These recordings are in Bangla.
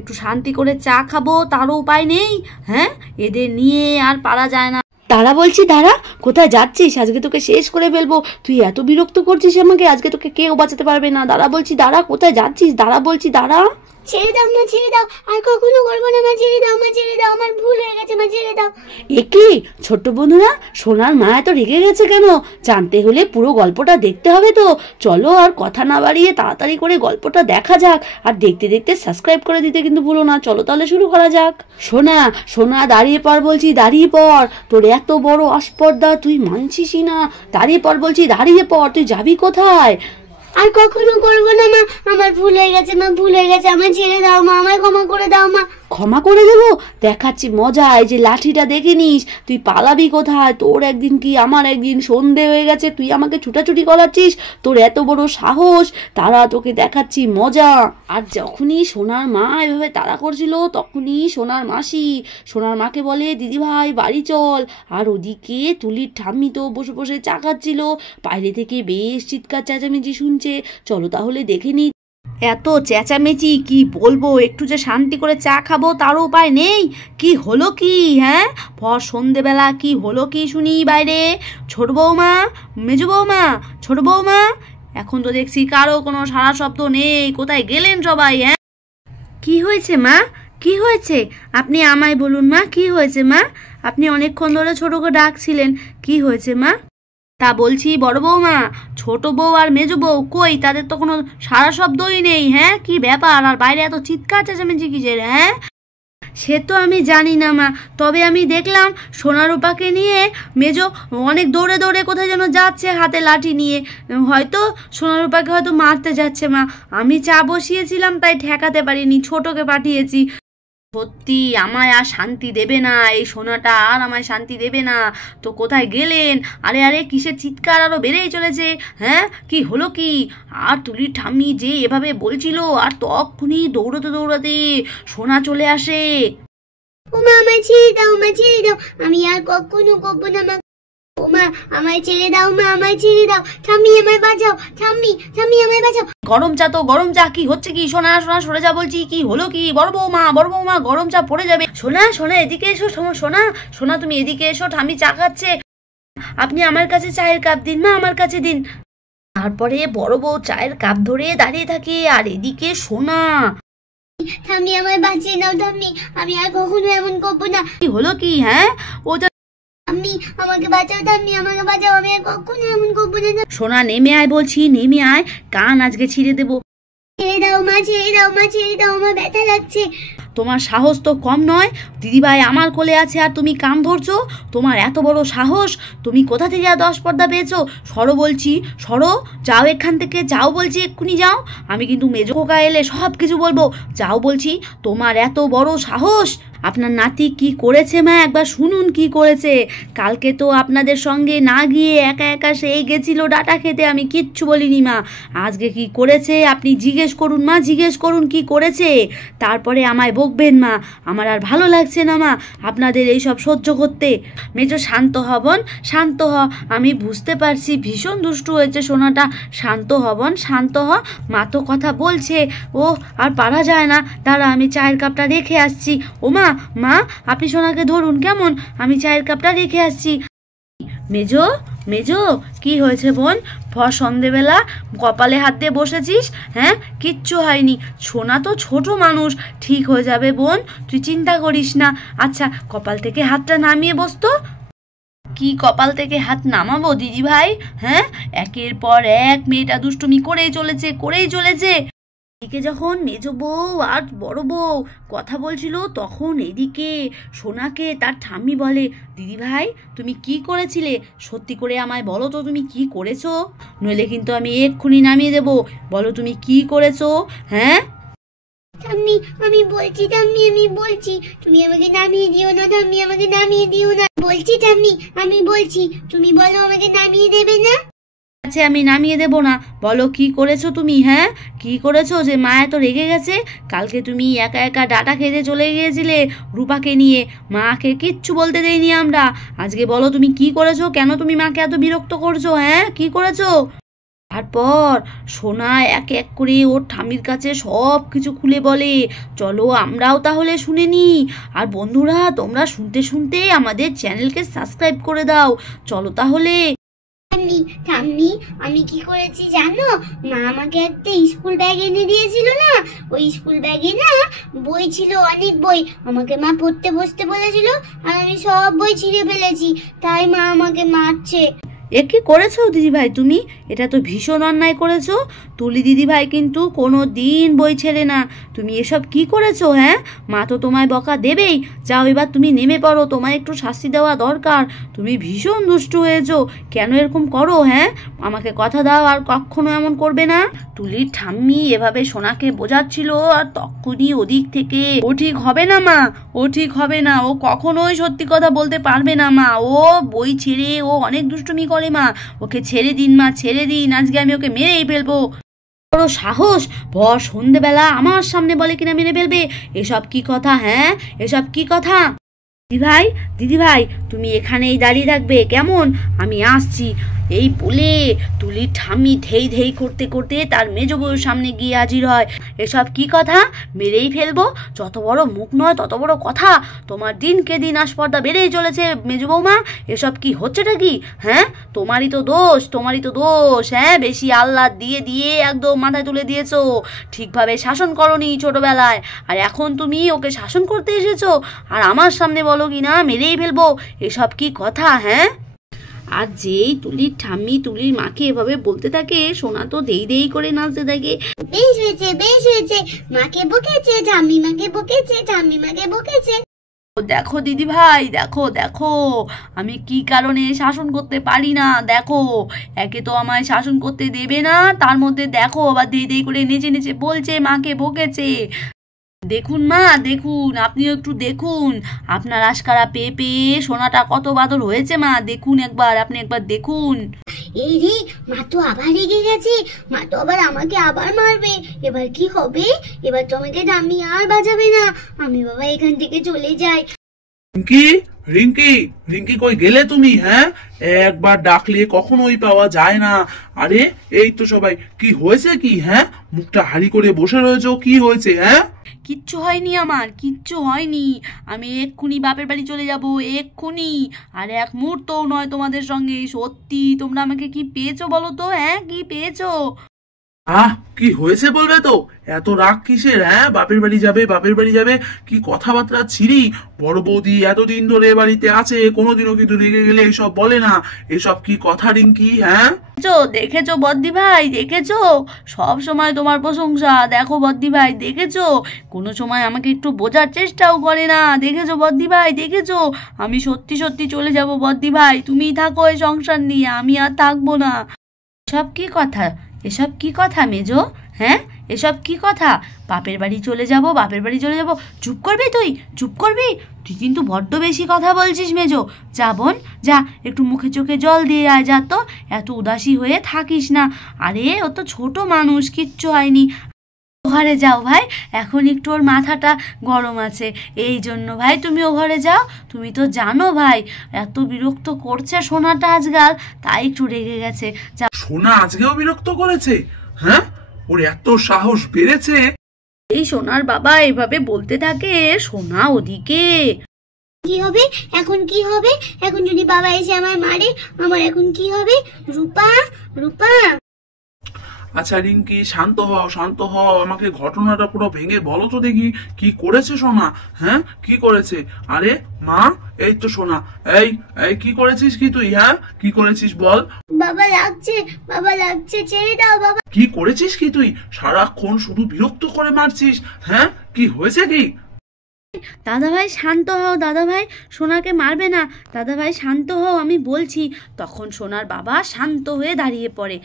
একটু শান্তি করে চা খাবো তারও উপায় নেই। হ্যাঁ, এদের নিয়ে আর পারা যায় না। দাঁড়া বলছি, দাঁড়া, কোথায় যাচ্ছিস? আজকে তোকে শেষ করে ফেলবো। তুই এত বিরক্ত করছিস আমাকে, আজকে তোকে কেউ বাঁচাতে পারবে না। দাঁড়া বলছি, দাঁড়া, কোথায় যাচ্ছিস? দাঁড়া বলছি, দাঁড়া। ছেড়ে দাও মা, ছেড়ে দাও, আর কখনো করবো না মা, ছেড়ে দাও মা, ছেড়ে দাও, আমার ভুল হয়ে গেছে মা, ছেড়ে দাও। একি ছোট্ট বন্ধুরা, সোনার মা এত রেগে গেছে কেন? জানতে হলে পুরো গল্পটা দেখতে হবে তো। চলো আর কথা না বাড়িয়ে তাড়াতাড়ি করে গল্পটা দেখা যাক। আর দেখতে দেখতে সাবস্ক্রাইব করে দিতে কিন্তু ভুলো না। চলো তাহলে শুরু করা যাক। সোনা, সোনা, দাঁড়িয়ে পড় বলছি, দাঁড়িয়ে পড়। তোর এত বড় আসপর্দা, তুই মানছিসই না। দাঁড়িয়ে পড় বলছি, দাঁড়িয়ে পড়। তুই যাবি কোথায়? আর কখনো করবো না মা, আমার ভুল হয়ে গেছে মা, ভুল হয়ে গেছে, আমায় ছেড়ে দাও মা, আমায় ক্ষমা করে দাও মা। ক্ষমা করে দেবো? দেখাচ্ছি মজা। এই যে লাঠিটা দেখে নিস। তুই পালাবি কোথায়? তোর একদিন কি আমার একদিন। সন্ধে হয়ে গেছে, তুই আমাকে ছুটাছুটি করাচ্ছিস। তোর এত বড় সাহস, তারা তোকে দেখাচ্ছি মজা। আর যখনই সোনার মা এভাবে তাড়া করছিল, তখনই সোনার মাসি সোনার মাকে বলে, দিদি ভাই বাড়ি চল। আর ওদিকে তুলির ঠাম্মি তো বসে বসে চা খাচ্ছিল। বাইরে থেকে বেশ চিৎকার চেঁচামেচি শুনছে। চলো তাহলে দেখে নি। এত চেঁচামেচি কি বলবো, একটু যে শান্তি করে চা খাবো তারও উপায় নেই। কি হলো কি? হ্যাঁ, ভর সন্ধেবেলা কি হলো কি শুনি বাইরে? ছোট বৌমা, মেজো বৌমা, ছোট বৌমা, এখন তো দেখছি কারো কোনো সারা শব্দ নেই। কোথায় গেলেন সবাই? হ্যাঁ, কি হয়েছে মা? কি হয়েছে? আপনি আমায় বলুন মা, কি হয়েছে মা? আপনি অনেকক্ষণ ধরে ছোটকে ডাকছিলেন, কি হয়েছে মা? তা বলছি বড় বৌমা, ছোট বউ আর মেজো বউ কই? তাদের তো কোনো সারা শব্দই নেই। হ্যাঁ, কি ব্যাপার? আর বাইরে এত চিৎকার চেঁচামেচি কিসের? হ্যাঁ, সে তো আমি জানি না মা, তবে আমি দেখলাম সোনারূপাকে নিয়ে মেজো অনেক দৌড়ে দৌড়ে কোথায় যেন যাচ্ছে হাতে লাঠি নিয়ে। হয়তো সোনারূপাকে হয়তো মারতে যাচ্ছে মা। আমি চা বসিয়েছিলাম তাই ঠেকাতে পারিনি, ছোটকে পাঠিয়েছি। সত্যি আমায় আর শান্তি দেবে না, এই সোনাটা আর আমায় শান্তি দেবে না। তো কোথায় গেলেন? আরে আরে, কিসের চিৎকার আরো বেড়েই চলেছে? হ্যাঁ, কি হলো কি? আর তুলির ঠাম্মি যে এভাবে বলছিল, আর তখনই দৌড়াতে দৌড়াতে সোনা চলে আসে। ও মা, আমায় ছেড়ে দাও মা, ছেড়ে দাও, আমি আর কখনো করবো না মা। ও মা, আমায় ছেড়ে দাও মা, আমায় ছেড়ে দাও, ঠাম্মি আমায় বাঁচাও, ঠাম্মি, ঠাম্মি আমায় বাঁচাও। গরম চা তো গরম চা, কি হচ্ছে কি? সোনা সোনা সরে যা বলছি, কি হলো কি? বড় বৌমা, বড় বৌমা, গরম চা পড়ে যাবে। সোনা সোনা এদিকে এসো, সোনা সোনা তুমি এদিকে এসো, ঠাম্মি চা খাচ্ছে। আপনি আমার কাছে চায়ের কাপ দিন মা, আমার কাছে দিন। তারপরে বড় বউ চায়ের কাপ ধরে দাঁড়িয়ে থাকে, আর এদিকে সোনা। ঠাম্মি আমায় বাঁচিয়ে দাও, ঠাম্মি, আমি আর কখনো এমন করবো না। কি হলো কি? হ্যাঁ, ও ঠাম্মি আমাকে বাঁচাও, ঠাম্মি আমাকে বাঁচাও, আমি আর কখনো এমন করবো না। সোনা নেমে আয় বলছি, নেমে আয়, কান আজকে ছিঁড়ে দেবো। ছেড়ে দাও মা, ছেড়ে দাও মা, ছেড়ে দাও, আমার ব্যথা লাগছে। তোমার সাহস তো কম নয়। দিদিভাই আমার কোলে আছে আর তুমি কান ধরছো? তোমার এত বড় সাহস! তুমি কোথা থেকে এত আসপর্দা পেয়েছো? সরো বলছি, সরো, যাও এখান থেকে, যাও বলছি, এক্ষুনি যাও। আমি কিন্তু মেজো খোকা এলে সব কিছু বলবো। যাও বলছি। তোমার এত বড় সাহস! আপনার নাতি কি করেছে মা, একবার শুনুন কি করেছে। কালকে তো আপনাদের সঙ্গে না গিয়ে একা একা সেই গেছিল ডাটা খেতে, আমি কিচ্ছু বলিনি মা। আজকে কি করেছে আপনি জিজ্ঞেস করুন মা, জিজ্ঞেস করুন কি করেছে। তারপরে আমায় বকবেন মা, আমার আর ভালো লাগছে না মা আপনাদের এইসব সহ্য করতে। মেজো শান্ত হবন, শান্ত হ। আমি বুঝতে পারছি ভীষণ দুষ্টু হয়েছে সোনাটা। শান্ত হবন, শান্ত হ। মা তো কথা বলছে, ও আর পারা যায় না। দাঁড়া, আমি চায়ের কাপটা রেখে আসছি। ও মা, মা আপনি সোনাকে ধরুন কেমন, আমি চায়ের কাপটা রেখে আসছি। মেজো, মেজো, কি হয়েছে বোন? ভর সন্ধেবেলা কপালে হাত দিয়ে বসেছিস? হ্যাঁ, কিচ্ছু হয়নি। সোনা তো ছোট মানুষ, ঠিক হয়ে যাবে বোন, তুই চিন্তা করিস না। আচ্ছা, কপাল থেকে হাতটা নামিয়ে বসতো। কি কপাল থেকে হাত নামাবো দিদি ভাই? হ্যাঁ, একের পর এক মেয়েটা দুষ্টুমি করেই চলেছে, করেই চলেছে। এদিকে যখন মেজো বউ আর বড় বউ কথা বলছিল, তখন এদিকে সোনাকে তার ঠাম্মি বলে, দিদি ভাই তুমি কি করেছিলে? সত্যি করে আমায় বলো তো, তুমি কি করেছো? নইলে কিন্তু আমি এক্ষুনি নামিয়ে দেবো। বলো তুমি কি করেছো? হ্যাঁ, ঠাম্মি আমি বলছি, ঠাম্মি আমি বলছি, তুমি আমাকে নামিয়ে দিও না, ঠাম্মি আমাকে নামিয়ে দিও না। বলছি ঠাম্মি, আমি বলছি, তুমি বলো আমাকে নামিয়ে দেবে না? আচ্ছা, আমি নামিয়ে দেবো না। বলো কি করেছো তুমি? হ্যাঁ, কি করেছো যে মা এত রেগে গেছে? কালকে তুমি একা একা ডাটা খেতে চলে গিয়েছিলে রূপাকে নিয়ে, মাকে কিচ্ছু বলতে দেইনি আমরা। আজকে বলো তুমি কি করেছো, কেন তুমি মাকে এত বিরক্ত করছো? হ্যাঁ, কি করেছো? তারপর সোনা এক এক করে ওর ঠাম্মির কাছে সব কিছু খুলে বলে। চলো আমরাও তাহলে শুনে নিই। আর বন্ধুরা, তোমরা শুনতে শুনতে আমাদের চ্যানেলকে সাবস্ক্রাইব করে দাও। চলো তাহলে। ঠাম্মি ঠাম্মি আমি কি করেছি জানো? মা আমাকে একটা স্কুল ব্যাগ এনে দিয়েছিল না, ওই স্কুল ব্যাগে না বই ছিল, অনেক বই। আমাকে মা পড়তে বসতে বলেছিল আর আমি সব বই ছিঁড়ে ফেলেছি, তাই মা আমাকে মারছে। এ কি করেছো দিদিভাই তুমি? এটা তো ভীষণ অন্যায় করেছো। তুলি দিদিভাই কিন্তু কোনো দিন বই ছেড়ে না। তুমি এসব কি করেছো? হ্যাঁ, মা তো তোমায় বকা দেবেই। যাও এবার তুমি নেমে পড়ো, তোমায় একটু শাস্তি দেওয়া দরকার। তুমি ভীষণ দুষ্টু হয়েছো। কেন এরকম করো? হ্যাঁ, আমাকে কথা দাও আর কখনো এমন করবে না। তুলির ঠাম্মি এভাবে সোনাকে বোঝাচ্ছিল আর তখনই ওদিক থেকে, ও ঠিক হবে না মা, ও ঠিক হবে না, ও কখনোই সত্যি কথা বলতে পারবে না মা। ও বই ছেড়ে ও অনেক দুষ্টুমি করে মা। ওকে ছেড়ে দিন মা, ছেড়ে দিন। আজকে আমি ওকে মেরেই ফেলবো। বড় সাহস, ভর সন্ধেবেলা আমার সামনে বলে কিনা মেরে ফেলবে। এসব কি কথা? হ্যাঁ, এসব কি কথা? দিদিভাই, দিদিভাই তুমি এখানেই দাঁড়িয়ে থাকবে কেমন? আমি আসছি। এই বলে তুলির ঠাম্মি ধেই ধেই করতে করতে তার মেজ বউয়ের সামনে গিয়ে হাজির হয়। এসব কি কথা? মেরেই ফেলবো? যত বড় মুখ নয় তত বড় কথা। তোমার দিনকে দিন আস্পর্ধা বেড়েই চলেছে মেজ বৌমা। এসব কি হচ্ছেটা কি? হ্যাঁ, তোমারই তো দোষ, তোমারই তো দোষ। হ্যাঁ, বেশি আহ্লাদ দিয়ে দিয়ে একদম মাথায় তুলে দিয়েছো। ঠিকভাবে শাসন করনি ছোটবেলায়, আর এখন তুমি ওকে শাসন করতে এসেছো আর আমার সামনে বলো কিনা মেরেই ফেলবো। এসব কি কথা? হ্যাঁ। আর যেই তুলির ঠাম্মি তুলির মাকে এভাবে বলতে থাকে, সোনা তো দেই দেই করে নাচতে থাকে। বেশ হয়েছে, বেশ হয়েছে। মাকে বকেছে, ঠাম্মি মাকে বকেছে, ঠাম্মি মাকে বকেছে। দেখো দিদি ভাই, দেখো দেখো আমি কি কারণে শাসন করতে পারি না। দেখো, একে তো আমায় শাসন করতে দেবে না, তার মধ্যে দেখো আবার দেই দেই করে নেচে নেচে বলছে মাকে বকেছে। দেখুন মা, দেখুন, আপনিও একটু দেখুন। আপনার আশকারা পেয়ে পেয়ে সোনাটা কত বাদর হয়েছে মা। দেখুন একবার, আপনি একবার দেখুন। এই রে, মা তো আবার রেগে গেছে। মা তো আবার আমাকে আবার মারবে। এবার কি হবে? এবার তো আমাকে ঠাম্মি আর বাজাবে না। আমি বাবা এখান থেকে চলে যাই। রিঙ্কি, রিঙ্কি, রিঙ্কি কই গেলে তুমি? হ্যাঁ, একবার ডাকলে কখনোই পাওয়া যায় না। আরে এই তো সবাই, কি হয়েছে কি? হ্যাঁ, মুখটা হাড়ি করে বসে রয়েছো, কি হয়েছে? হ্যাঁ, কিচ্ছু হয়নি আমার, কিচ্ছু হয়নি। আমি এক্ষুনি বাপের বাড়ি চলে যাব, এক্ষুনি। আর এক মুহূর্তও নয় তোমাদের সঙ্গে। সত্যি তোমরা আমাকে কি পেয়েছো বলো তো? হ্যাঁ, কি পেয়েছো? কি হয়েছে বলবে তো? এত রাগ কিসের? হ্যাঁ, বাপের বাড়ি যাবে, বাপের বাড়ি যাবে, কি কথাবার্তা ছিরি। বড় বৌদি এতদিন ধরে বাড়িতে আছে, কোনোদিনও কিন্তু রেগে গেলে এসব বলে না। এসব কি কথা রিঙ্কি? হ্যাঁ, দেখেছো বদ্দি ভাই, দেখেছো? সব সময় তোমার প্রশংসা। দেখো বদ্দি ভাই, দেখেছো? কোনো সময় আমাকে একটু বোঝার চেষ্টাও করে না। দেখেছো বদ্দি ভাই, দেখেছো? আমি সত্যি সত্যি চলে যাব বদ্দি ভাই। তুমিই থাকো এই সংসার নিয়ে, আমি আর থাকবো না। এসব কি কথা? এসব কি কথা মেজো? হ্যাঁ, এসব কি কথা? বাপের বাড়ি চলে যাব, বাপের বাড়ি চলে যাব। চুপ করবি তুই, চুপ করবি? তুই কিন্তু বড্ড বেশি কথা বলছিস মেজো। যা বোন, যা একটু মুখে চোখে জল দিয়ে আয়। যা তো, এত উদাসী হয়ে থাকিস না। আরে ও তো ছোট মানুষ, কিচ্ছু হয়নি। ও ঘরে যাও ভাই, এখন একটু ওর মাথাটা গরম আছে, এই জন্য ভাই তুমি ও ঘরে যাও। তুমি তো জানো ভাই, এত বিরক্ত করছে সোনাটা আজকাল, তাই একটু রেগে গেছে। যা। সোনা আজকেও বিরক্ত করেছে? হ্যাঁ, ওর এত সাহস বেড়েছে? এই সোনার বাবা এভাবে বলতে থাকে। সোনা ওদিকে। কি হবে এখন? কি হবে এখন যদি বাবা এসে আমায় মারে? আমার এখন কি হবে? রূপা, রূপা। আচ্ছা রিঙ্কি, শান্ত হও, শান্ত হও। আমাকে ঘটনাটা পুরো ভেঙে বলো তো দেখি, কি করেছে সোনা? হ্যাঁ, কি করেছে? আরে মা, এই তো সোনা। এই এই কি করেছিস কি তুই? হ্যাঁ, কি করেছিস বল? বাবা লাগছে, বাবা লাগছে, ছেড়ে দাও বাবা। কি করেছিস কি তুই? সারাক্ষণ শুধু বিরক্ত করে মারছিস। হ্যাঁ, কি হয়েছে কি? দাদা ভাই শান্ত হও, দাদা ভাই সোনাকে মারবে না। দাদা ভাই শান্ত হও, আমি বলছি। তখন সোনার বাবা শান্ত হয়ে দাঁড়িয়ে পড়ে।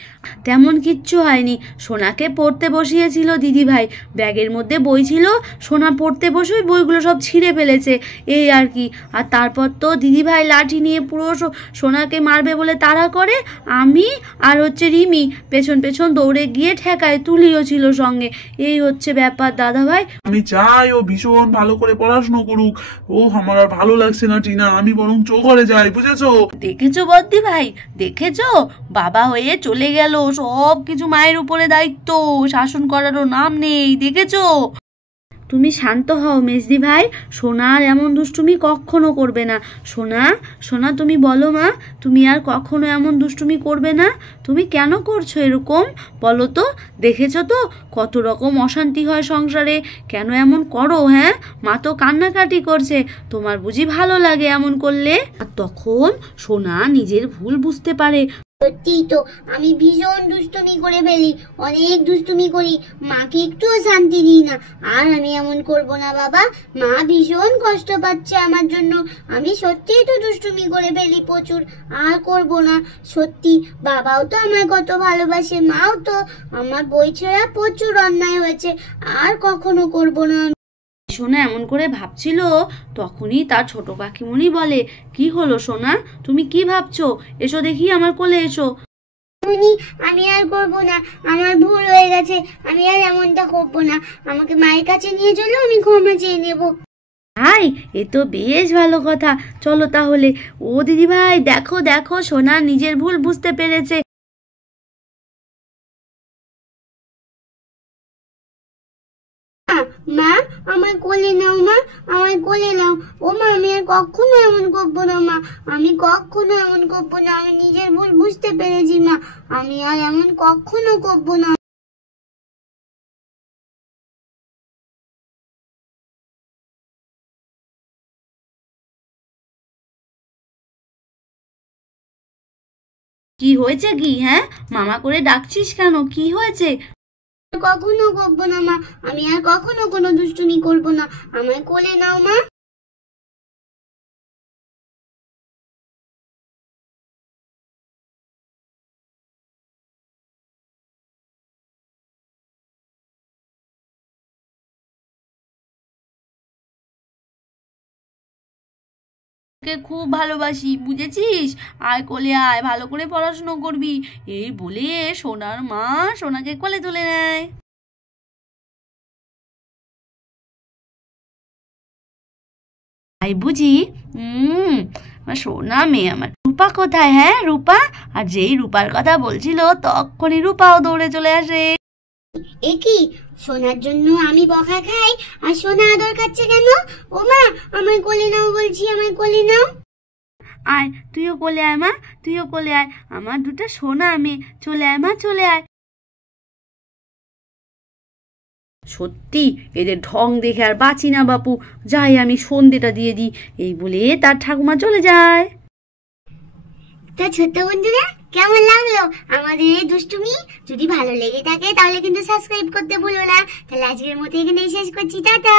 তেমন কিচ্ছু হয়নি। সোনাকে পড়তে বসিয়েছিল দিদি ভাই, ব্যাগের মধ্যে বই ছিল, সোনা পড়তে বসে ওই বইগুলো সব ছিঁড়ে ফেলেছে, এই আর কি। আর তারপর তো দিদি ভাই লাঠি নিয়ে পুরো সোনাকে মারবে বলে তাড়া করে। আমি আর হচ্ছে রিমি পেছন পেছন দৌড়ে গিয়ে ঠেকায়, তুলিও ছিল সঙ্গে। এই হচ্ছে ব্যাপার দাদা ভাই। আমি চাই ও ভীষণ ভালো করে পড়াশোনা করুক। ও আমার আর ভালো লাগছে না টিনা, আমি বরং ঘরে যাই, বুঝেছো? দেখেছো বদ্দি ভাই, দেখেছো বাবা হয়ে চলে গেল, সব কিছু মায়ের উপরে দায়িত্ব, শাসন করারও নাম নেই, দেখেছো? তুমি শান্ত হও মেজদি ভাই, সোনা আর এমন দুষ্টুমি কখনো করবে না। সোনা, সোনা তুমি বলো মা, তুমি আর কখনো এমন দুষ্টুমি করবে না। তুমি কেন করছো এরকম বলো তো? দেখেছো তো কত রকম অশান্তি হয় সংসারে, কেন এমন করো? হ্যাঁ, মা তো কান্নাকাটি করছে, তোমার বুঝি ভালো লাগে এমন করলে? আর তখন সোনা নিজের ভুল বুঝতে পারে। সত্যিই তো আমি ভীষণ দুষ্টুমি করে ফেলি, অনেক দুষ্টুমি করি, মাকে একটুও শান্তি দিই না। আর আমি এমন করব না বাবা, মা ভীষণ কষ্ট পাচ্ছে আমার জন্য। আমি সত্যিই তো দুষ্টুমি করে ফেলি প্রচুর, আর করব না। সত্যি বাবাও তো আমায় কত ভালোবাসে, মাও তো। আমার বই ছেঁড়া প্রচুর অন্যায় হয়েছে, আর কখনো করব না। সোনা এমন করে ভাবছিল, তখনই তার ছোট কাকিমণি বলে, কি হলো সোনা, তুমি কি ভাবছো? এসো দেখি আমার কোলে এসো। আমি আর করব না, আমার ভুল হয়ে গেছে, আমি আর এমনটা করব না। আমাকে মায়ের কাছে নিয়ে চলো, আমি ক্ষমা চেয়ে নেব। হাই, এ তো বেশ ভালো কথা, চলো তাহলে। ও দিদি ভাই, দেখো দেখো, সোনা নিজের ভুল বুঝতে পেরেছে। মা, আমার কোলে নাও, মা আমার কোলে নাও। ও মা, আমি আর কখনো এমন করবো না মা, আমি কখনো এমন করবো না। আমি নিজের ভুল বুঝতে পেরেছি মা, আমি আর এমন কখনো করবো না। কি হয়েছে কি? হ্যাঁ, মামা করে ডাকছিস কেন? কি হয়েছে? কখনো করবো না মা, আমি আর কখনো কোনো দুষ্টুমি করবো না। আমায় কোলে নাও মা। কে খুব ভালোবাসি, বুঝেছিস? আয় কোলে আয়, ভালো করে পড়াশুনো করবি। এই বলে সোনার মা সোনাকে কোলে তুলে নেয়। তাই বুঝি? আমার সোনা মেয়ে, আমার রূপা কোথায়? হ্যাঁ, রূপা। আর যেই রূপার কথা বলছিল, তখনই রূপাও দৌড়ে চলে আসে। এ কি, সোনার জন্য আমি বকা খাই আর সোনা আদর খাচ্ছে কেন? ও মা, আমায় কোলে নাও বলছি, আমায় কোলে নাও। আয়, তুইও কোলে আয় মা, তুইও কোলে আয়, আমার দুটো সোনা মেয়ে, চলে আয় মা, চলে আয়। সত্যি এদের ঢং দেখে আর বাঁচি না বাপু, যাই আমি সন্ধ্যেটা দিয়ে দিই। এই বলে তার ঠাকুমা চলে যায়। তো ছোট্ট বন্ধুরা, কেমন লাগলো আমাদের এই দুষ্টুমি? যদি ভালো লেগে থাকে তাহলে কিন্তু সাবস্ক্রাইব করতে ভুলো না। তাহলে আজকের মতো এখানেই শেষ করছি, টাটা।